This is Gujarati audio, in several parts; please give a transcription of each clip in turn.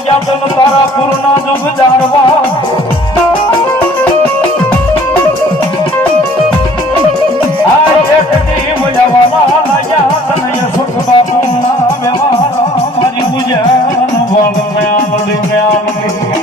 ગયા તન તારા પૂર્ણ દુઃખ જાણવા આ એક દી મજાવાના લાગ્યા તને સુખ બાપુ નામે મારી પૂજન વળ મેલડી મેલડી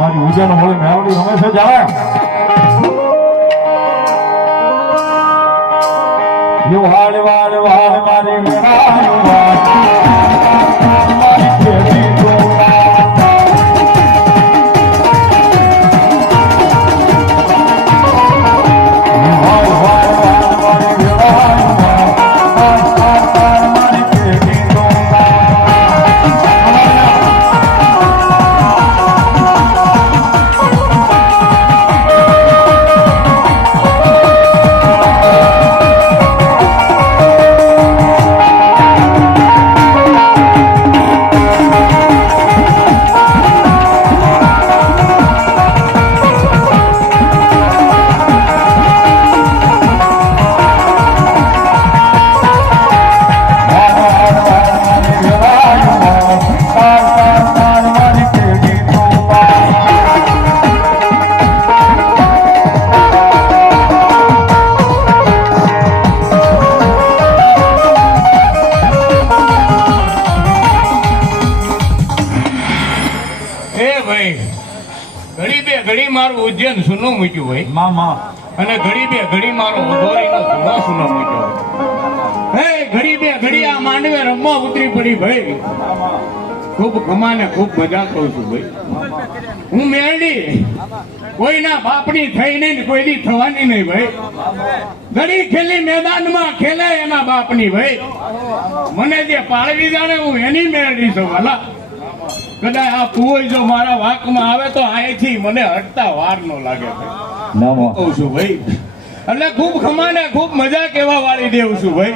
મારી ઉજન હોળી મેલડી હંમેશા જાણે યુ હાડ વાડ વાડ મારી મારી ખેડી ઘડી મારું ઉજ્જૈન સુનો મૂક્યું ભાઈ મામા અને ઘડી બે ઘડી મારો ઓઢોરીનો સુનો સુનો મૂક્યો હે ઘડી બે ઘડી આ માંડવે રમવા ઉતરી પડી ભાઈ ખૂબ કમાને ખૂબ મજા કરું છું ભાઈ હું મેરડી કોઈના બાપની થઈ નહીં કોઈ દી થવાની નહીં ભાઈ ઘડી ખેલી મેદાનમાં ખેલે એના બાપની ભાઈ મને જે પાળવી જાણે હું એની મેરડી છું વાલા કદાચ આ પુઓય જો મારા વાંકમાં આવે તો અહીંથી મને હટતા વાર નો લાગે ભાઈ કહું છું ભાઈ એટલે ખૂબ ખમાને ખૂબ મજા કેવા વાળી દેવું છું ભાઈ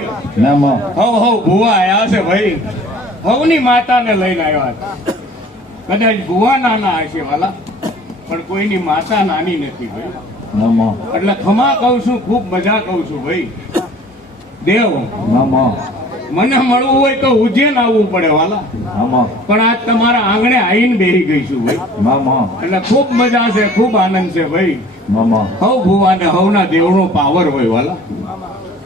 હવ ભુવા આયા છે ભાઈ હવની માતાને લઈને આવ્યા કદાચ ભુવા નાના હશે વાલા પણ કોઈની માતા નાની નથી ભાઈ એટલે ખમા કહું છું ખૂબ મજા કહું છું ભાઈ દેવ મને મળવું હોય તો ઉજ્જૈન આવવું પડે વાલા. પણ આજ તમારા આંગણે આવીને બેહી ગઈ છું ભાઈ. એટલે ખૂબ મજા છે, ખૂબ આનંદ છે ભાઈ. હવ ભુવા ને હવના દેવનો પાવર હોય વાલા.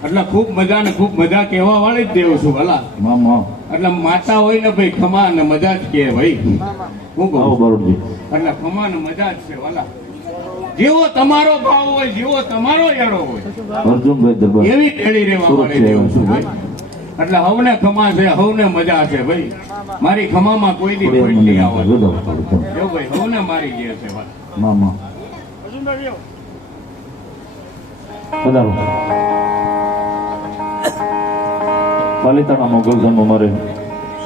એટલે ખૂબ મજા ને ખૂબ મજા કહેવા વાળી જ દેવ છું વાલા. એટલે માતા હોય ને ભાઈ ખમા ને મજા જ કે ભાઈ. હું કહું એટલે ખમા ને મજા જ છે વાલા. જેવો તમારો ભાવ હોય, જેવો તમારો યારો હોય, એવી ટેળી રહેવા વાળી દેવ છું ભાઈ. એટલે હવને ખમા છે, હવને મજા છે ભાઈ. મારી ખમામાં કોઈ દી કોઈ નહીં આવે એવું ભાઈ. હવને મારી જે છે મામા. પાલિતાણા મોગલ ધામ અમારે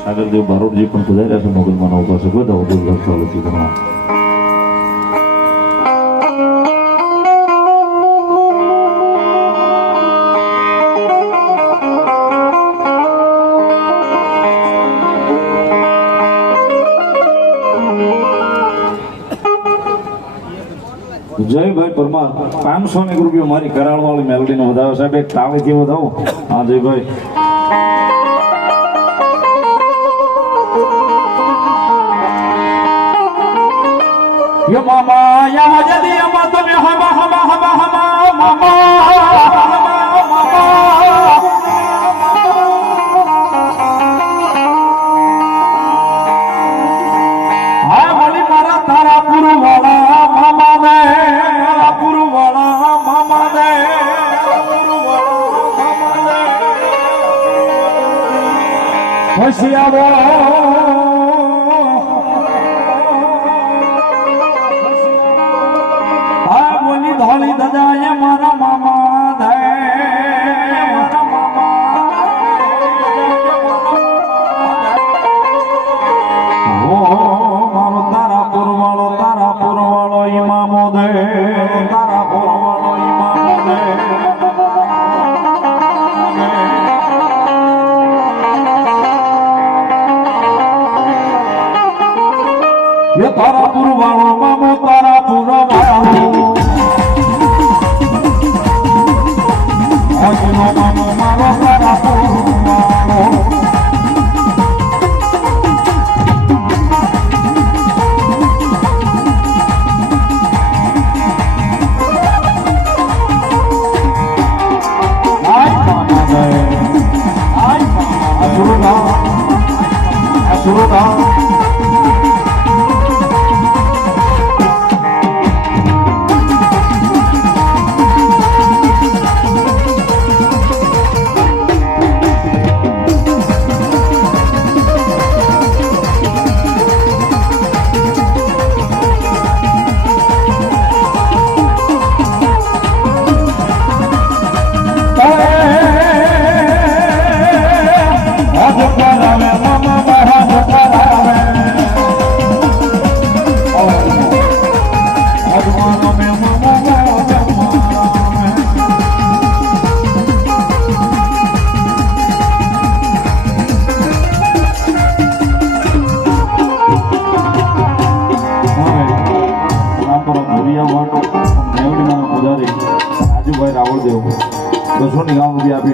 સાગરદેવ બારોટજી પણ પધાર્યા છે. મોગલમાં ઉભા છે. બધા ઉદ્યોગ ચાલુ છે ઘણા. જયભાઈ પરમાર 500 રૂપિયા મારી કરાળ વાળી મેલડી નો વધાવો સાહેબ. એક તાળીથી વધાવો. હા જયભાઈ. યો મામા યા જદી અમા તમે હમા હમા હમા હમા મામા બોલી ધોળી દજાય મારા મામા દે મારો તારાપુર વાળો ઈમામો દે. તારાપુર વાળો ઈમામો દે. તારાપુર વાળો મામો તારાપુર વાળો મામો મારો તારાપુર વાળો.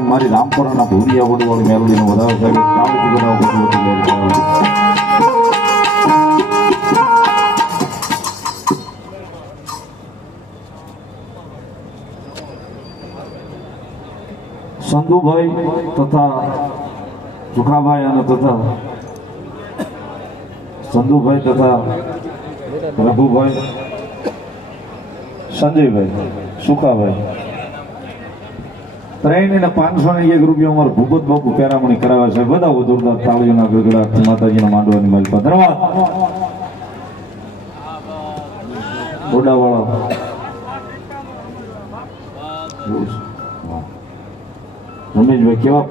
મારી રામપરાના ભૂરિયા વડવાળી મેલડીનો વધારો સાહેબ કામથી બનાવો. સંધુભાઈ તથા સુખાભાઈ અને તથા સંધુભાઈ તથા રઘુભાઈ સંજયભાઈ સુખાભાઈ ત્રણેયને 501 રૂપિયા અમારે ભૂપત બાપુ પેરામણી કરાવે છે. બધા જોરદાર તાળીઓના ગગડા માતાજીના માંડવાની માલિકા. ધન્યવાદ. બોડાવાળા રમેશભાઈ કેવા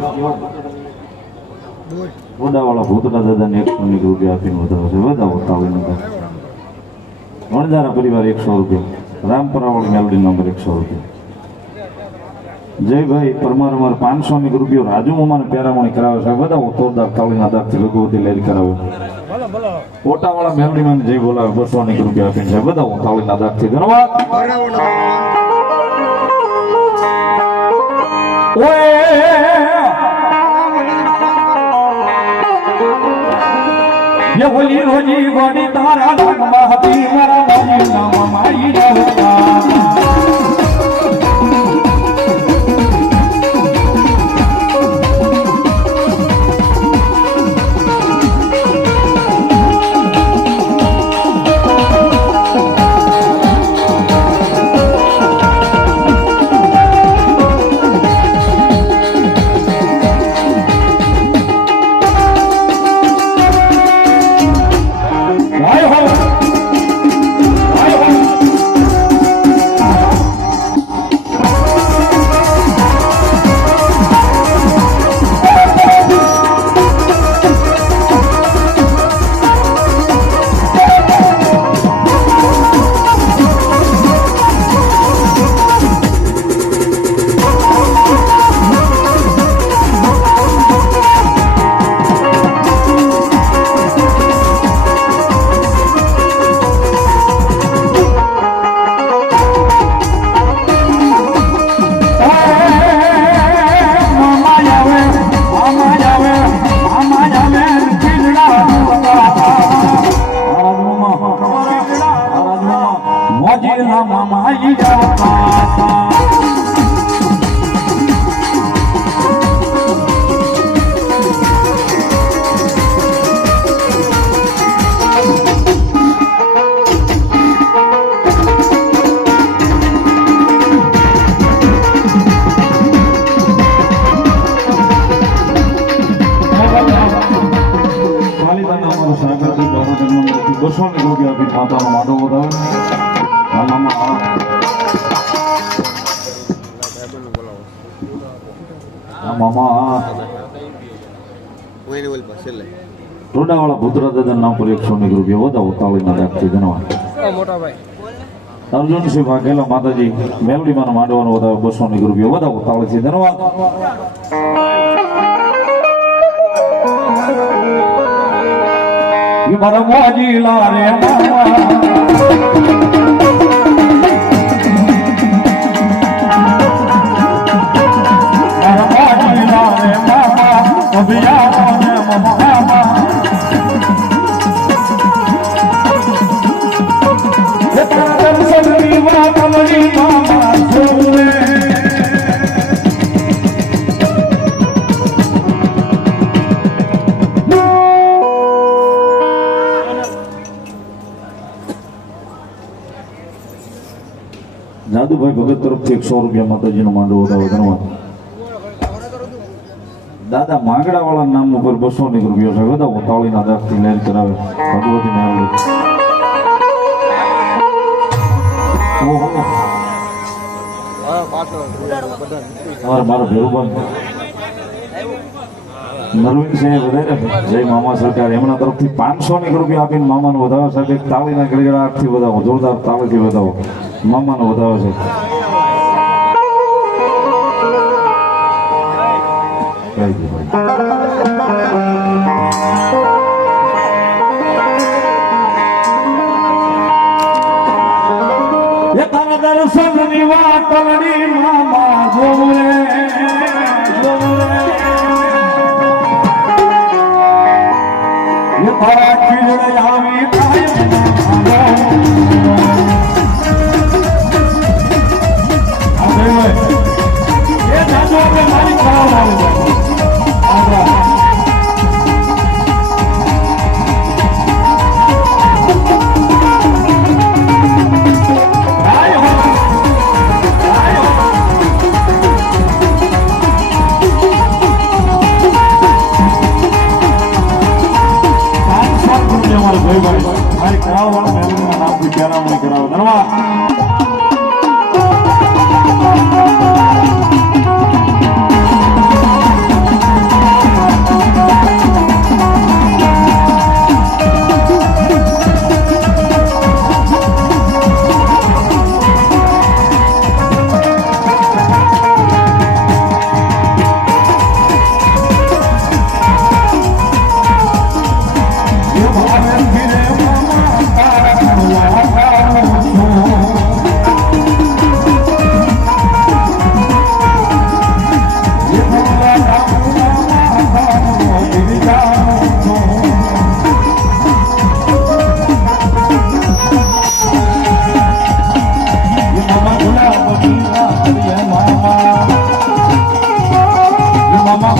બોડાવાળા ભૂતના દાદાને 100 રૂપિયા આપીને વધારે છે. બધા તાળીના વણજારા પરિવાર 100 રૂપિયા. રામપરાવાળી મેલડી નંબર 100 રૂપિયા. જયભાઈ પરમાર અમારે 500 રૂપિયો રાજુ મામાને પેરામણી કરાવે છે. બધા જોરદાર તાળીના દાખથી ભગવતી લેરી કરાવે. ઓટાવાળા મેલડીમાં જય બોલાવે 200 રૂપિયા આપીને છે. બધા તાળીના દાખથી. ધન્યવાદ. ઓય એ ઓલી રોજી ગોડી તારા લાગમાં હતી મારા મોજી નામ માઈ જાવતા માતાનો માંડો મામા ટોડાવાળા ભૂતરા દાદા નામ પર 100 રૂપિયા વધાવો તાળીના રાખતી ધન્યવાદ અર્જુનસિંહ વાઘેલા માતાજી મેલડીમાં માંડવાનો વધાવો 200 રૂપિયા વધાવો તાળીથી ધન્યવાદ મારા મોજી લારે જાદુભાઈ ભગત તરફથી 100 રૂપિયા માતાજીનો માંડવો વધાવો ધન્યવાદ દાદા માંગડા વાળા નામ ઉપર 200 રૂપિયા છે વધાવો તાળીના દાખથી લહેર કરાવે ભગવતી મેળવી મારો ભેરુભાઈ નરવિન સિંહ વધારે જય મામા સરકાર એમના તરફથી 500 રૂપિયા આપીને મામાનો વધાવો સાહેબ તાળીના ગળગડાટથી વધાવો જોરદાર તાળીથી વધાવો મામાનો વધાવો છે તારા દર્શનની વાત કરણી મામા જોરે તારા ખીજડે આવી મારી કરાવવાળા મહેમાનના નામથી પહેરામણી કરાવો ધન્યવાદ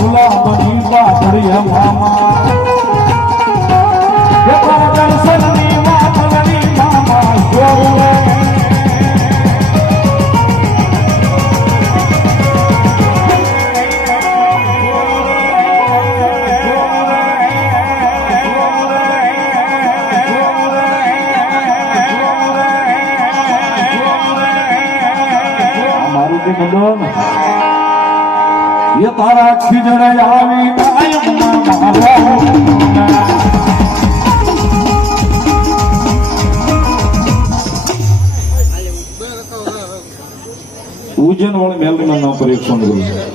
ફૂલા બની પાથરિયા મામા એ તારા દર્શનની માતલની મામા જોવે ये तारा खिजड़े आवी कायम मारो ઉજ્જૈન વાળી મેલડીમાં નામ પર 100 રૂપિયા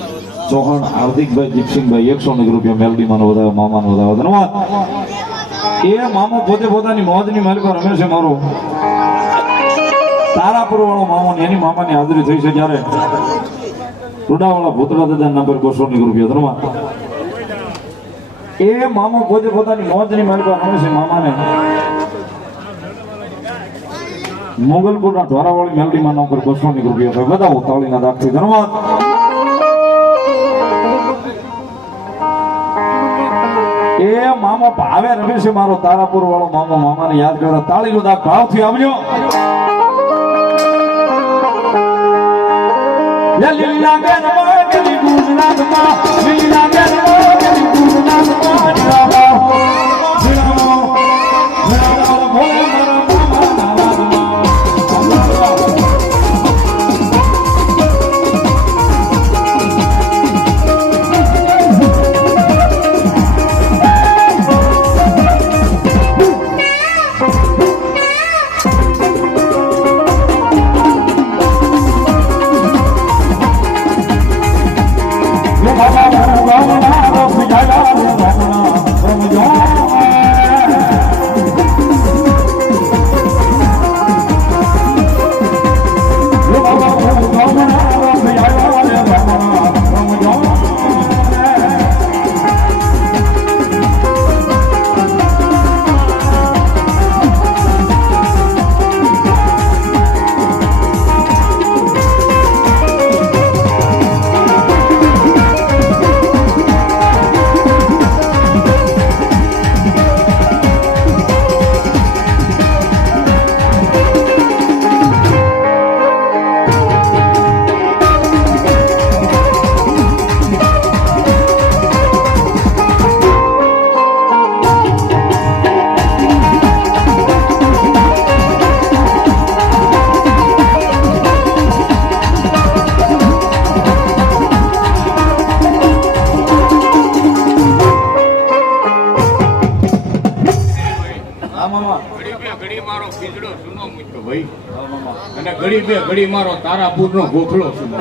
ચૌહાણ હાર્દિકભાઈ દીપસિંહભાઈ 100 રૂપિયા મેલડીમાં વધારે મામાનો વધારે ધન્યવાદ એ મામો પોતે પોતાની મોજની માલિકો રમે છે મારો તારાપુર વાળો મામો ને એની મામાની હાજરી થઈ છે જ્યારે રૂડાવાળા ભૂતળા દાદા નંબર 200 રૂપિયા ધન્યવાદ એ મામો પોતે પોતાની મોજની માલિકો રમે છે મામાને મોગલપુરના ઢોરાવાળી મેલડીમાં નંબર 200 રૂપિયા છે બધા તાળીના દાખથી ધન્યવાદ એ મામો ભાવે રમે છે મારો તારાપુર વાળો મામો મામાને યાદ કરતા તાળીનો દાખ ભાવથી આવજો લીલા ગરબા ગલી ગુજરાતમાં લીલા ગરબા ગલી ગુજરાતમાં જીરાવો જીરાવો જીરાવો બોલે મારા મામા નાવાદમાં ઘડી મારો તારાપુરનો ગોખલો છું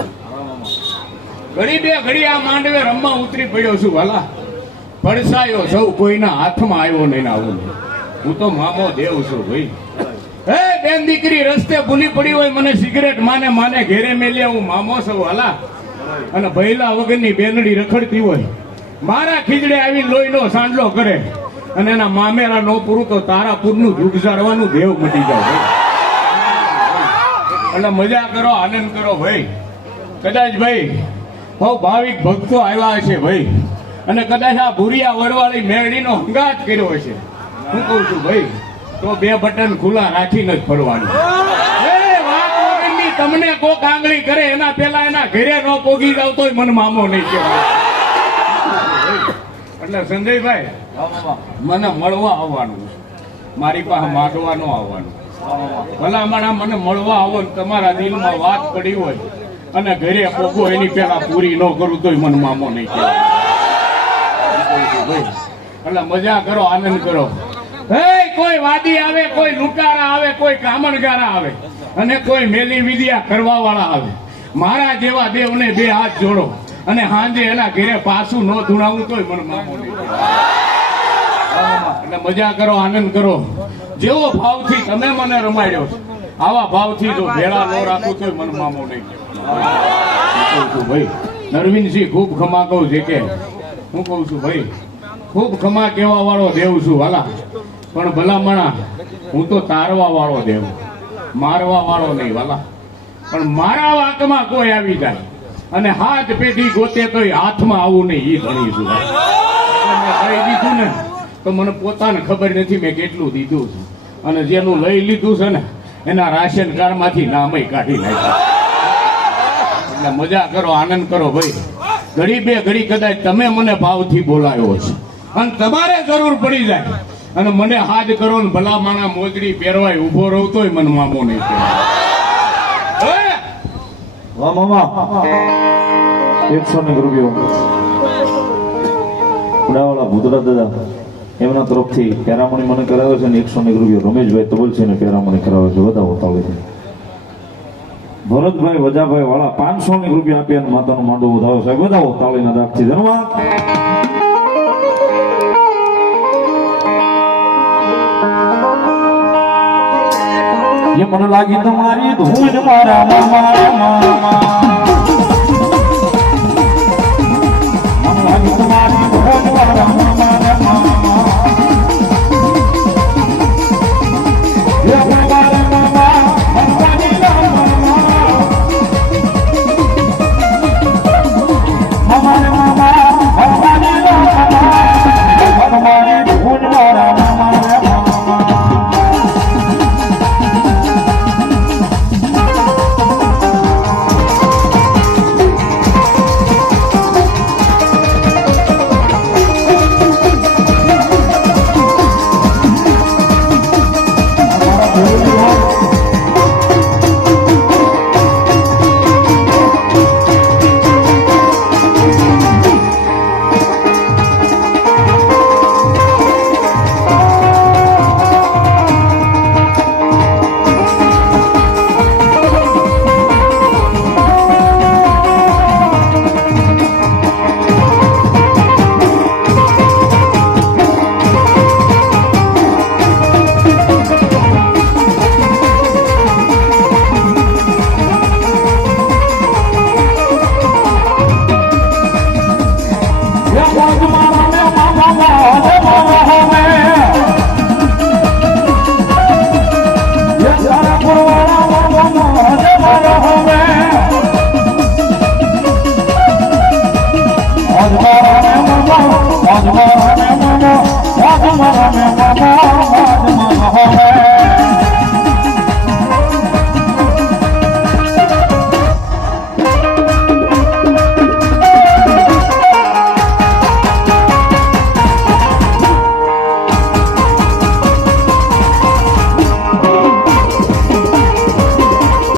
ઘડી બે ઘડી આ માંડવે રમવા ઉતરી પડ્યો છું વાલા પડસાયો સૌ કોઈના હાથમાં આવ્યો નહીં આવું હું તો મામો દેવ છું ભાઈ હે બેન દીકરી રસ્તે ભૂલી પડી હોય મને સિગરેટ માને માને ઘેરે મેલ્યા હું મામો છું વાલા અને ભૈલા વગરની બેનડી રખડતી હોય મારા ખીજડે આવી લોહીનો સાંડલો કરે અને એના મામેરા નો પૂરું તો તારાપુરનું દુઃખ જાળવાનું દેવ મટી જાય એટલે મજા કરો આનંદ કરો ભાઈ કદાચ ભાઈ બહુ ભાવિક ભક્તો આવ્યા હશે ભાઈ અને કદાચ આ ભૂરિયા વરવાળી મેરડીનો હંગાત કર્યો હશે હું કહું છું ભાઈ તો 2 બટન ખુલ્લા રાખીને જ ફરવાનું તમને કોક આંગળી કરે એના પેલા એના ઘરે ન પોગી જાવ તોય મન મામો નહીં કહેવાય એટલે સંજયભાઈ મને મળવા આવવાનું મારી પાસે માગવા ન આવવાનું ભલામણા મને મળવા આવો તમારા દિલમાં વાત પડી હોય અને ઘરે પોગો એની પેલા પૂરી ન કરું તોય મન મામો નહીં કહેવાય એટલે મજા કરો આનંદ કરો હે કોઈ વાદી આવે કોઈ લૂંટારા આવે કોઈ કામણગારા આવે અને કોઈ મેલી વિદ્યા કરવા વાળા આવે મારા જેવા દેવને 2 હાથ જોડો અને હાંજે એના ઘરે પાછું ન ધૂણાવું તોય મને મામો નહીં એટલે મજા કરો આનંદ કરો જેવો ભાવથી તમે મને રમાડ્યો આવા ભાવથી જો ભેળા ન રાખું તોય મને મામો નહીં કહેવાય ભાઈ નરવિનસિંહ ખૂબ ખમા કહું છે કે હું કહું છું ભાઈ ખૂબ ખમા કહેવા વાળો દેવ છું વાલા પણ ભલામણા હું તો તારવા વાળો દેવ મારવા વાળો નહીં વાલા પણ મારા વાંકમાં કોઈ આવી જાય અને હાથ પેઢી ગોતે તો હાથમાં આવું નહીં ઈ ગણીશું મેં કહી દીધું ને તો મને પોતાને ખબર નથી મેં કેટલું દીધું છે અને જેનું લઈ લીધું છે ને એના રાશન કાર્ડ માંથી નામય કાઢી નાખ્યા એટલે મજા કરો આનંદ કરો ભાઈ ઘડી બે ઘડી કદાચ તમે મને ભાવથી બોલાયો છે અને તમારે જરૂર પડી જાય અને મને હાથ કરો ને ભલા માણા મોજડી પહેરવાય ઉભો રહું તોય મને મામો નહીં કહેવાય. વાહ મામા 100 રૂપિયો ઉડાવાળા ભૂતરા દાદા એમના તરફથી પેરામણી મને કરાવે છે ને 100 રૂપિયો રમેશભાઈ તબલસી ને પેરામણી કરાવે છે વધાવો તાળી ભરતભાઈ વજાભાઈ વાળા 500 રૂપિયા આપી અને માતાનું માંડવું વધાવો સાહેબ વધાવો તાળીના દાખથી ધન્યવાદ. ये मन लागी तुम्हारी धून मारा मामा मामा मन लागी तुम्हारी धून मारा मामा मामा ये मारा मामा हमारी मामा हमारे मामा हमारी मामा हमारी धून मारा मामा Come on.